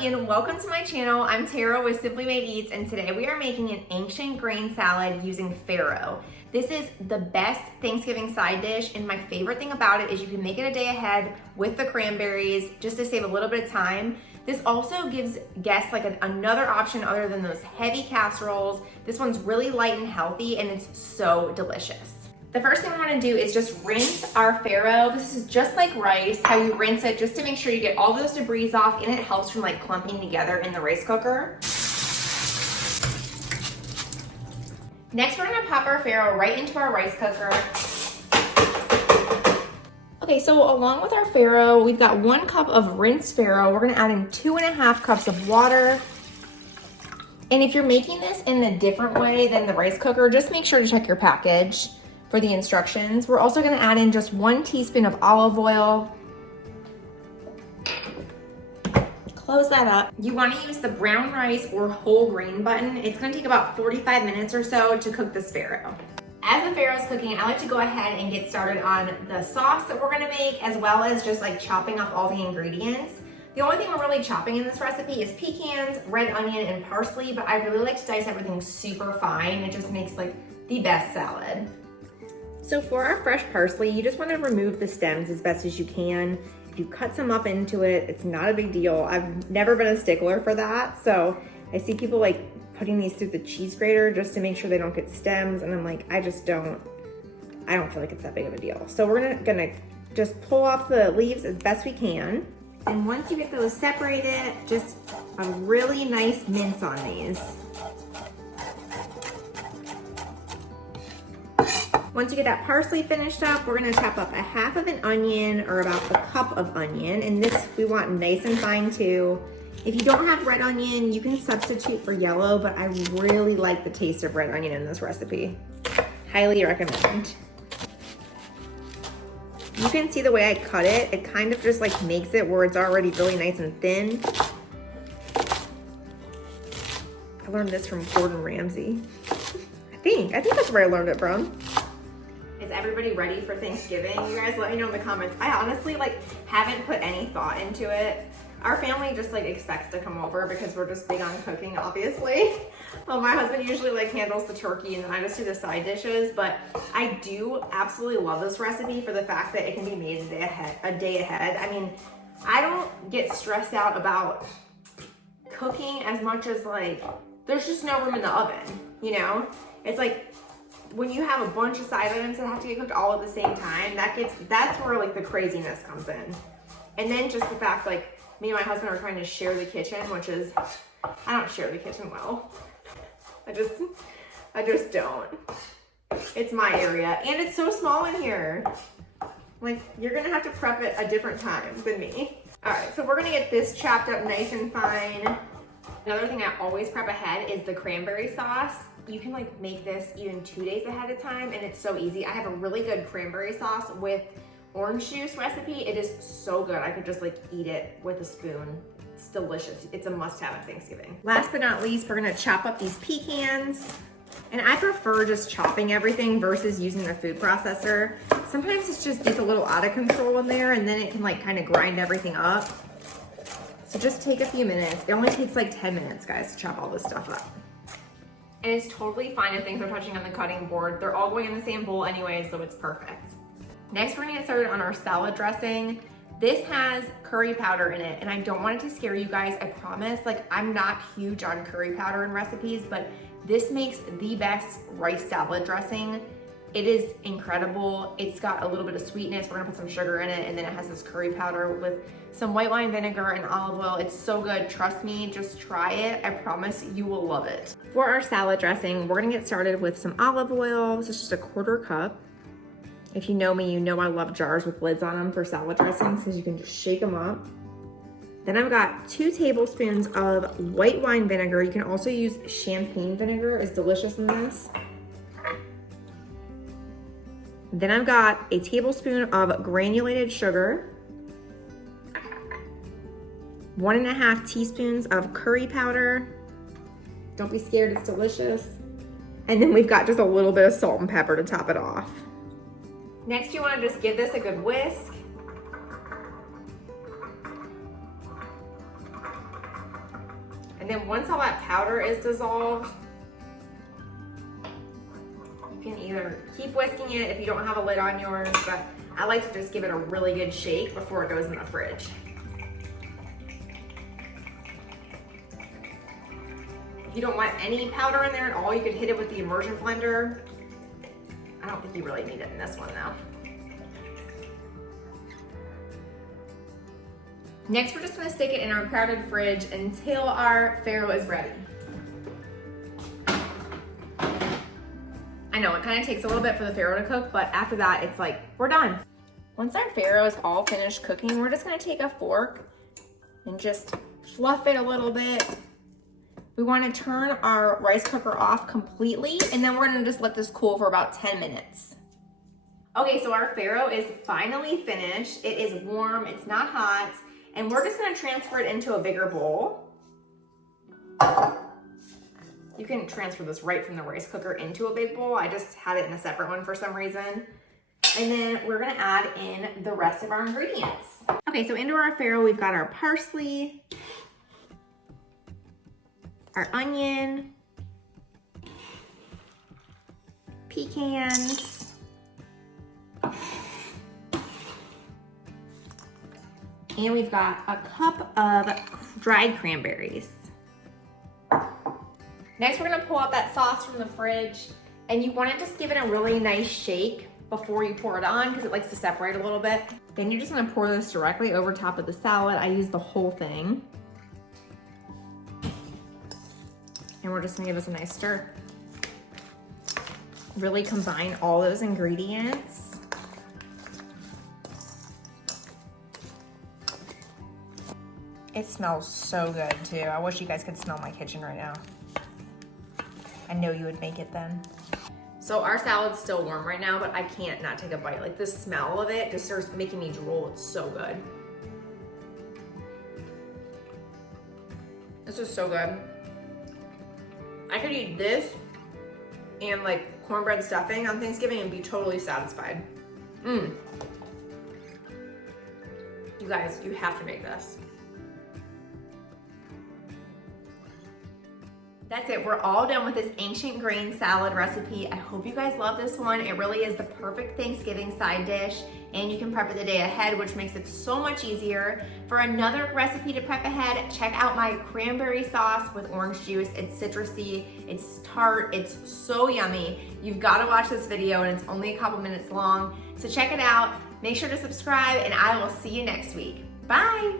and welcome to my channel. I'm Tara with Simply Made Eats, and today we are making an ancient grain salad using farro. This is the best Thanksgiving side dish, and my favorite thing about it is you can make it a day ahead with the cranberries just to save a little bit of time. This also gives guests like another option other than those heavy casseroles. This one's really light and healthy, and it's so delicious. The first thing we're gonna do is just rinse our farro. This is just like rice, how you rinse it just to make sure you get all those debris off, and it helps from like clumping together in the rice cooker. Next, we're gonna pop our farro right into our rice cooker. Okay, so along with our farro, we've got 1 cup of rinsed farro. We're gonna add in 2.5 cups of water. And if you're making this in a different way than the rice cooker, just make sure to check your package for the instructions. We're also gonna add in just 1 teaspoon of olive oil. Close that up. You wanna use the brown rice or whole grain button. It's gonna take about 45 minutes or so to cook this farro. As the farro is cooking, I like to go ahead and get started on the sauce that we're gonna make, as well as just like chopping up all the ingredients. The only thing we're really chopping in this recipe is pecans, red onion, and parsley, but I really like to dice everything super fine. It just makes like the best salad. So for our fresh parsley, you just want to remove the stems as best as you can. If you cut some up into it, it's not a big deal. I've never been a stickler for that. So I see people like putting these through the cheese grater just to make sure they don't get stems. And I'm like, I don't feel like it's that big of a deal. So we're gonna just pull off the leaves as best we can. And once you get those separated, just a really nice mince on these. Once you get that parsley finished up, we're gonna chop up 1/2 of an onion, or about 1 cup of onion. And this we want nice and fine too. If you don't have red onion, you can substitute for yellow, but I really like the taste of red onion in this recipe. Highly recommend. You can see the way I cut it, it kind of just like makes it where it's already really nice and thin. I learned this from Gordon Ramsay. I think that's where I learned it from. Is everybody ready for Thanksgiving? You guys let me know in the comments. I honestly like haven't put any thought into it. Our family just like expects to come over because we're just big on cooking, obviously. Well, my husband usually like handles the turkey and then I just do the side dishes, but I do absolutely love this recipe for the fact that it can be made a day ahead. I mean, I don't get stressed out about cooking as much as like, there's just no room in the oven, you know? It's like, when you have a bunch of side items that have to get cooked all at the same time, that's where like the craziness comes in. And then just the fact like me and my husband are trying to share the kitchen, which is, I don't share the kitchen well. I just don't. It's my area, and it's so small in here. Like, you're gonna have to prep it a different time than me. All right, so we're gonna get this chopped up nice and fine. Another thing I always prep ahead is the cranberry sauce. You can like make this even 2 days ahead of time, and it's so easy. I have a really good cranberry sauce with orange juice recipe. It is so good. I could just like eat it with a spoon. It's delicious. It's a must-have at Thanksgiving. Last but not least, we're gonna chop up these pecans. And I prefer just chopping everything versus using the food processor. Sometimes it just gets a little out of control in there, and then it can like kind of grind everything up. So just take a few minutes. It only takes like 10 minutes, guys, to chop all this stuff up. And it's totally fine if things are touching on the cutting board. They're all going in the same bowl anyway, so it's perfect. Next, we're gonna get started on our salad dressing. This has curry powder in it, and I don't want it to scare you guys, I promise. Like, I'm not huge on curry powder in recipes, but this makes the best rice salad dressing. It is incredible. It's got a little bit of sweetness. We're gonna put some sugar in it, and then it has this curry powder with some white wine vinegar and olive oil. It's so good, trust me, just try it. I promise you will love it. For our salad dressing, we're gonna get started with some olive oil. This is just a 1/4 cup. If you know me, you know I love jars with lids on them for salad dressings, because you can just shake them up. Then I've got 2 tablespoons of white wine vinegar. You can also use champagne vinegar, it's delicious in this. Then I've got a tablespoon of granulated sugar, 1.5 teaspoons of curry powder. Don't be scared, it's delicious. And then we've got just a little bit of salt and pepper to top it off. Next, you wanna just give this a good whisk. And then once all that powder is dissolved, you can either keep whisking it if you don't have a lid on yours, but I like to just give it a really good shake before it goes in the fridge. If you don't want any powder in there at all, you could hit it with the immersion blender. I don't think you really need it in this one though. Next, we're just gonna stick it in our crowded fridge until our Farro is ready. I know, it kind of takes a little bit for the Farro to cook, but after that, it's like, we're done. Once our Farro is all finished cooking, we're just gonna take a fork and just fluff it a little bit. We wanna turn our rice cooker off completely, and then we're gonna just let this cool for about 10 minutes. Okay, so our Farro is finally finished. It is warm, it's not hot, and we're just gonna transfer it into a bigger bowl. You can transfer this right from the rice cooker into a big bowl. I just had it in a separate one for some reason. And then we're gonna add in the rest of our ingredients. Okay, so into our Farro, we've got our parsley, our onion, pecans, and we've got a cup of dried cranberries. Next, we're gonna pull out that sauce from the fridge, and you wanna just give it a really nice shake before you pour it on because it likes to separate a little bit. Then you're just gonna pour this directly over top of the salad. I use the whole thing. And we're just gonna give this a nice stir. Really combine all those ingredients. It smells so good too. I wish you guys could smell my kitchen right now. I know you would make it then. So our salad's still warm right now, but I can't not take a bite. Like the smell of it just starts making me drool. It's so good. This is so good. I could eat this and like cornbread stuffing on Thanksgiving and be totally satisfied. You guys, you have to make this. That's it, we're all done with this ancient grain salad recipe. I hope you guys love this one. It really is the perfect Thanksgiving side dish, and you can prep it the day ahead, which makes it so much easier. For another recipe to prep ahead, check out my cranberry sauce with orange juice. It's citrusy, it's tart, it's so yummy. You've gotta watch this video, and it's only a couple minutes long. So check it out, make sure to subscribe, and I will see you next week. Bye.